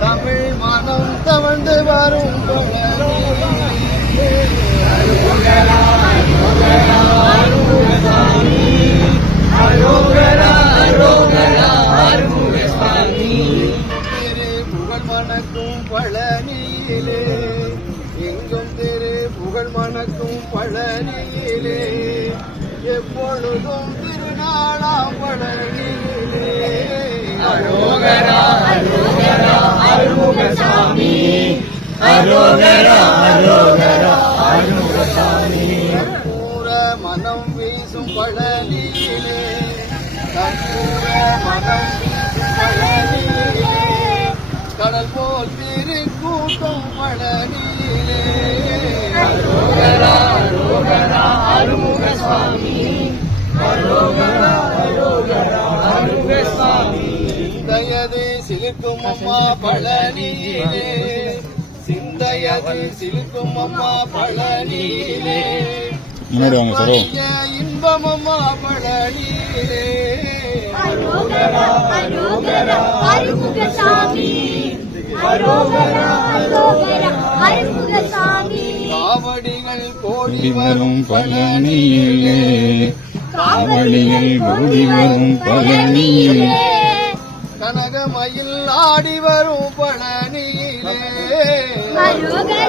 தமிழ் மனம் தவழ்ந்து வரும் புகழ் மணக்கும் பழனியிலே எங்கும் திரு புகழ் மணக்கும் பழனியிலே எப்பொழுதும் திருநாளாம் பழனியிலே அரோகரா அரோகரா அருமுகசாமி அரோகரா அரோகரா அருமுகசாமி கற்பூர மனம் வீசும் பழனியிலே கற்பூர மனம் வீசும் பழனியிலே கடல் போல் திருக்கூட்டம் பழனியிலே அரோகரா அரோகரா அருமுகசாமி அரோகரா அரோகரா அருமுகசாமி சிந்தையது சிலுக்கும் அம்மா பழனியிலே சிந்தையது சிலுக்கும் அம்மா பழனியிலே இன்பம் அம்மா பழனியிலே அரோகரா அரோகரா அருமுகசாமி அரோகரா அரோகரா அருமுகசாமி காவடிகள் கோடி வரும் பழனியிலே காவடிகள் கோடி வரும் பழனியிலே கனகமயில் ஆடி வரும் பழனியிலே அரோகரா